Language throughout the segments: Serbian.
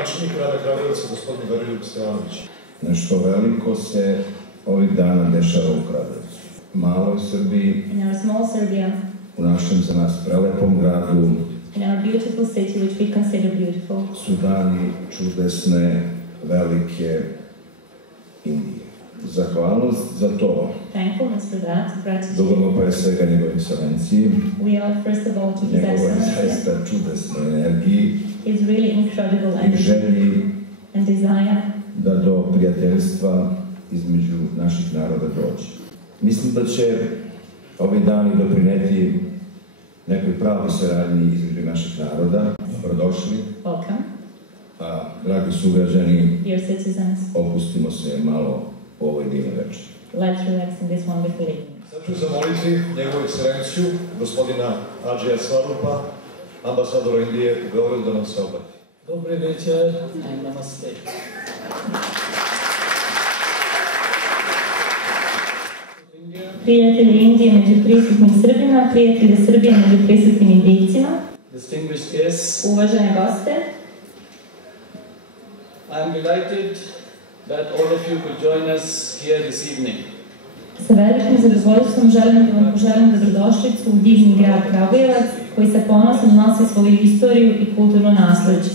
Načelnik grada Kragujevca, gospodin Veroljub Stevanović. Nešto veliko se ovih dana dešava u Kragujevcu. Maloj Srbiji, u našem za nas prelepom gradu, su dani čudesne, velike Indije. Zahvalnost za to dugamo pre svega njegove ekscelenciji, njegove zaista čudesne energiji i želji da do prijateljstva između naših naroda dođe. Mislim da će ovi dani doprineti nekoj pravoj saradnji između naših naroda. Dobrodošli. Dragi sugrađani, opustimo se malo u ovoj divnoj večeri. Sad ću zamoliti njegovu ekscelenciju, gospodina Adžija Svarupa, ambasadora Indije u Beogradu, da nam se obrati. Dobri večer i namaste. Prijatelji Indije među prisutnim Srbima, prijatelji Srbije među prisutnim Indijcima, uvažene goste, I am delighted that all of you could join us here this evening. Sa velikim zadovoljstvom želim da vam poželim dobrodošlicu u divni grad Kragujevac, koji sa ponosom nosi svoju istoriju i kulturno nasleđe.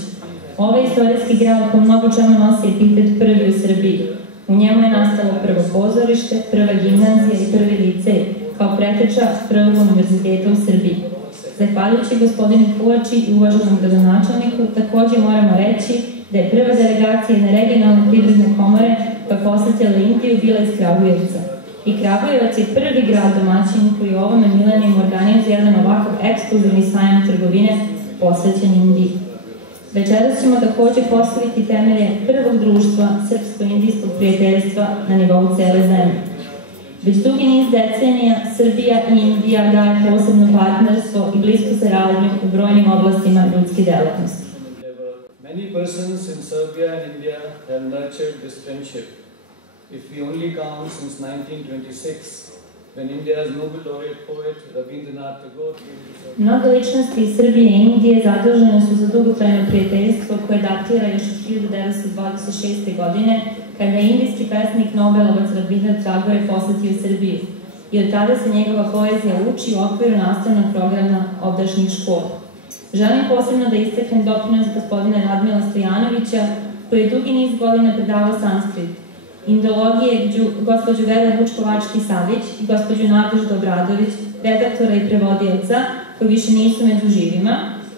Ovaj istorijski grad po mnogo čemu nosi epitet prvi u Srbiji. U njemu je nastalo prvo pozorište, prva gimnazija i prvi licej, kao preteča prvog univerziteta u Srbiji. Zahvaljujući gospodinu Kuvači i uvaženom gradonačelniku, takođe moramo reći da je prva delegacija na regionalne privredne komore koja posetila Indiju bila iz Kragujevca. I Kragujevac je prvi grad domaćin koji u ovome milenijumu organizuje jedan ovakav ekskluzivni sajam trgovine posvećen Indiji. Večeras ćemo takođe postaviti temelje prvog društva srpsko-indijskog prijateljstva na nivou cele zemlje. Već dugi niz decenija Srbija i Indija daje posebno partnerstvo i blisku saradnju u brojnim oblastima ljudske delatnosti. Many persons in Serbia and India have nurtured this friendship. If we only count since 1926, when India's Nobel laureate poet Rabindranath Tagore came to Serbia. Mnogo ličnosti iz Srbije i Indije zadužene su za dugotrajno prijateljstvo koje datira još od 1926. godine, kada je indijski pesnik Nobelovac Rabindranath Tagore posetio Srbiju. I od tada se njegova poezija uči u okviru nastavnog programa ovdašnjih škola. Želim posebno da istaknem doprinos gospodina Radmila Stojanovića, koji je dugi niz godina predavao sanskrit, indologije gospođu Veru Vučkovački-Savić i gospođu Nadeždu Obradović, redaktora i prevodioca, koji više nisu među živima,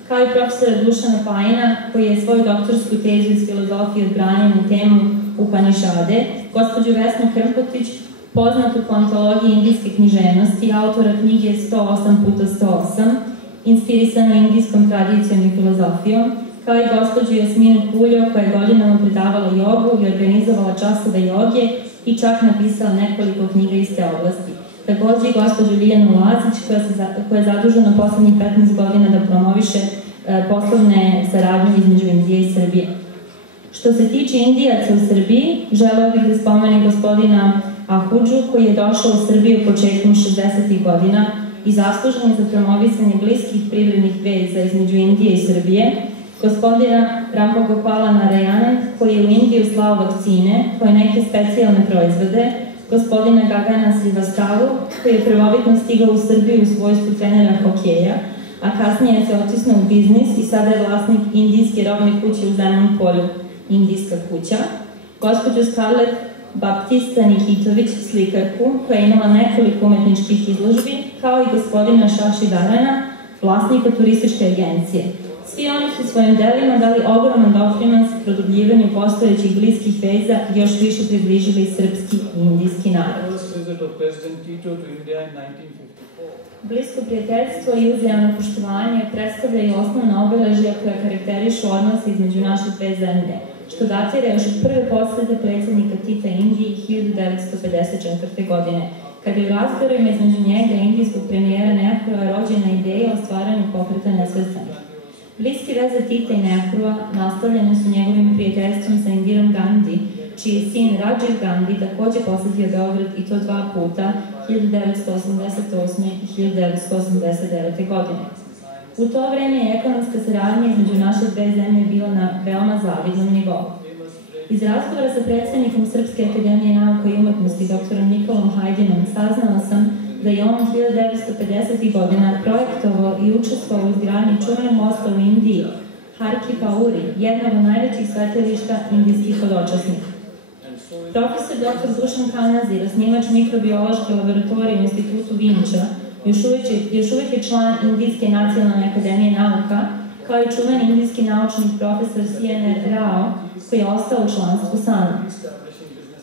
kao i profesora Dušana Pajina, koji je svoju doktorsku tezu iz filozofije odbranio na temu Upanišade, gospođu Vesnu Krmpotić, poznatu po antologiji indijske književnosti, autora knjige 108x108, inspirisano indijskom tradicijom i filozofijom, kao i gospođu Jasminu Puljo, koja je godinama predavala jogu i organizovala časove joge i čak napisala nekoliko knjiga iz te oblasti. Takođe i gospođu Liljanu Lazić, koja je zadužena poslednjih 15 godina da promoviše poslovne saradnje između Indije i Srbije. Što se tiče Indijaca u Srbiji, želeo bih da spomenem gospodina Ahudžu, koji je došao u Srbiju početkom 60. godina i zaslužen za promovisanje bliskih privrednih veza između Indije i Srbije, gospodina Rampagopala Narayanan, koji je u Indiju slao vakcine, koje neke specijalne proizvode, gospodina Gagana Srivastavu, koji je prvobitno stigao u Srbiju u svojstvu trenera hokeja, a kasnije se otisnuo u biznis i sada je vlasnik indijske robne kuće u Zemun polju, Indijska kuća, gospođu Scarlett Baptista Nikitović, slikarku, koja je imala nekoliko umetničkih izložbi, kao i gospodina Šaši Darana, vlasnika turističke agencije. Svi oni su svojim delima dali ogroman doprinos produbljivanju postojećih bliskih veza i još više približili srpski i indijski narod. Blisko prijateljstvo i uzajamno poštovanje predstavljaju osnovna obeležja koja karakterišu odnos između naše dve zemlje, što datira još od prve posete predsjednika Tita Indiji 1954. godine, kada je u razgovorima između njega i indijskog premijera Nehrua rođena ideja o stvaranju pokreta nesvrstanih. Bliske veze Tita i Nehrua nastavljene su njegovim prijateljstvom sa Indirom Gandhi, čiji je sin Rajiv Gandhi takođe posetio Beograd i to 2 puta, 1988. i 1989. godine. U to vreme je ekonomska saradnja između naše dve zemlje bila na veoma zavidnom nivou. Iz razgovora sa predsjednikom Srpske akademije nauka i umetnosti, doktorom Nikolom Hajdinom, saznala sam da je on 1950. godina projektovao i učestvovao u izgradnji čuvenog mosta u Indiji, Harki Pauri, jednog od najvećih svetilišta indijskih hodočasnika. Profesor dr. Dušan Kanazi, osnivač mikrobiološke laboratorije u institutu Vinča, još uvijek je član Indijske nacionalne akademije nauka, kao i čuveni indijski naučnik profesor C.N.R. Rao, koji je ostao u članstvu SANU.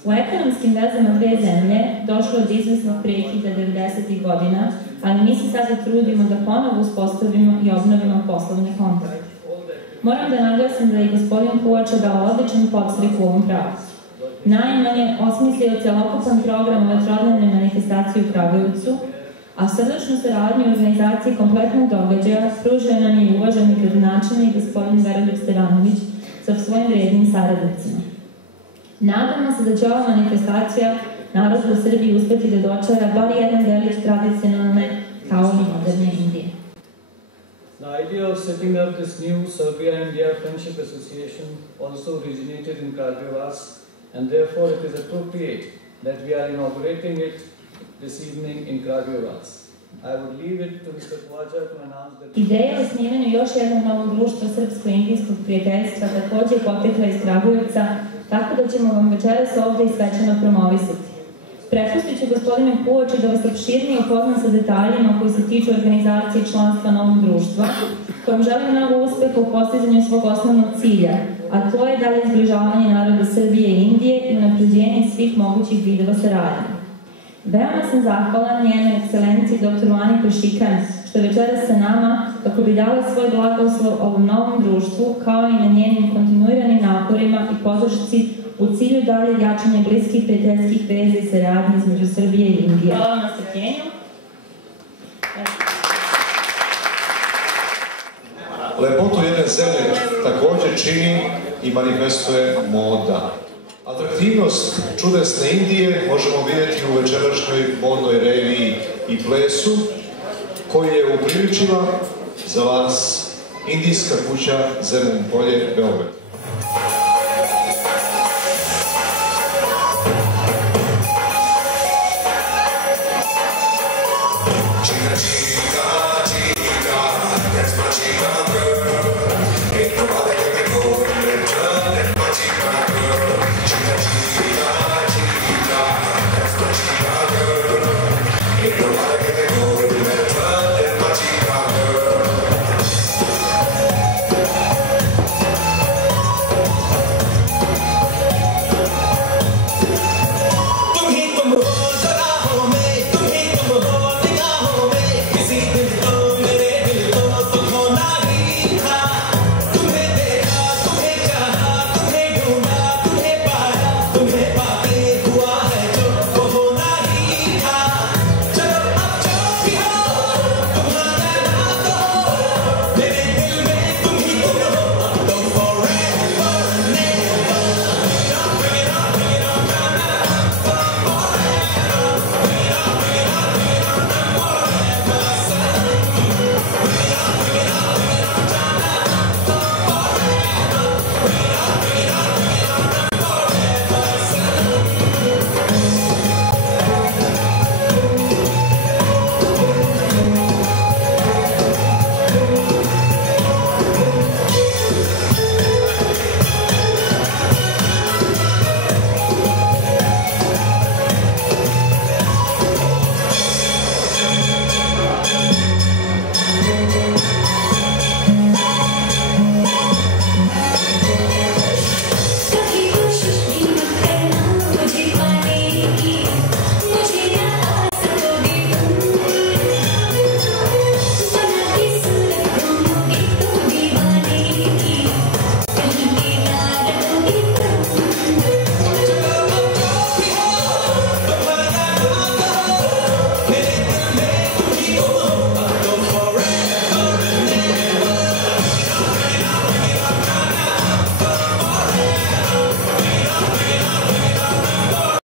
U ekonomskim vezama dve zemlje došlo je do izvesnog prekida 90. godina, ali mi se sada trudimo da ponovo uspostavimo i obnovimo poslovne kontakte. Moram da naglasim da je gospodin Puvača dao odličan podstrek u ovom pravcu. Naime je osmislio celokupan program vatrodnevne manifestacije u Kragujevcu, a srdačnu saradnju u organizaciji kompletnog događaja pružio nam je uvaženi gradonačelnik gospodin Veroljub Stevanović sa svojim vrednim saradnicima. Nadamo se da će ova manifestacija narodu u Srbiji uspeti da dočara bar jedan delić tradicionalne kao i moderne Indije. The idea of setting up this new Serbia-India Friendship Association also originated in Kragujevas, and therefore it is appropriate that we are inaugurating it this evening in Kragujevas. I would leave it to Mr. Puvača to announce that... Ideja o osnivanju još jednog novog društva srpsko-indijskog prijateljstva također potekla iz Kragujevca, tako da ćemo vam večeras ovdje i svečano promovisati. Prepustit ću gospodinu Puvaču da vas opširnije upozna sa detaljima koji se tiču organizacije i članstva novog društva, kojom želim mnogo uspeha u postizanju svog osnovnog cilja, a to je dalje zbližavanje naroda Srbije i Indije i unapređenje svih mogućih vidova saradnje. Veoma sam zahvalan njenoj ekscelenciji dr. Ani Pešikan što je večeras sa nama kako bi dala svoj blagoslov ovom novom društvu kao i na njenim kontinuiranim naporima i podršci u cilju dalje jačanja bliskih prijateljskih veza i saradnje između Srbije i Indije. Hvala na strpljenju. Lepotu jedne zemlje također čini i manifestuje moda. Atraktivnost čudesne Indije možemo vidjeti u večerašnjoj modnoj reviji i plesu koji je upriličila za vas Indijska kuća Zemun polje, Beograd.